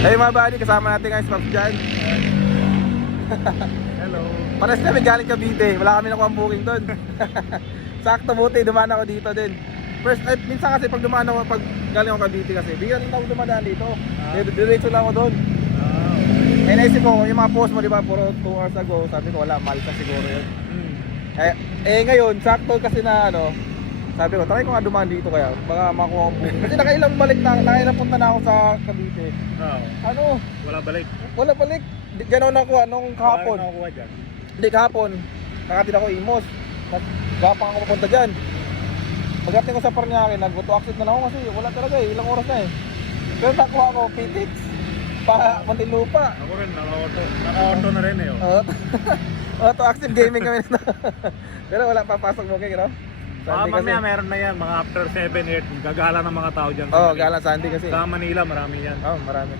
Hey mga buddy, kasama natin guys, Pops dyan. Hello. Pares kami galing Cavite, wala kami nakuha ang booking doon. Sakto buti, dumaan ako dito din. First, minsan kasi pag dumaan ako, pag galing ako Cavite kasi, bigyan rin ako dumadaan dito. Diretso lang ako doon. Eh naisip ko, yung mga post mo diba, puro 2 hours ago, sabi ko wala, mahal sa siguro yun. Ngayon, sakto kasi na ano, sabi ko, try ko nga dumaan dito kaya, baka makuha ang booking. Kasi nakailang balik na, nakailang punta na ako sa Cavite. Ano? Wala balik. Wala balik. Gano'n ako nung kahapon. Wala nakukuha dyan. Hindi kahapon. Nakatid ako Imos. Gapang ako papunta dyan. Pagdating ko sa Paranaque, nag-auto access na lang ako kasi wala talaga eh. Ilang oras na eh. Pero nakuha ako PTX. Muntinlupa. Ako rin, naka-auto. Naka-auto na rin eh. Oh. Auto access gaming kami na. Pero wala papasok mo kayo, no? Mamaya meron na yan, mga after 7, 8, gagala ng mga tao dyan. Oo, galang Sunday kasi. Sa Manila, marami yan. Oo, marami.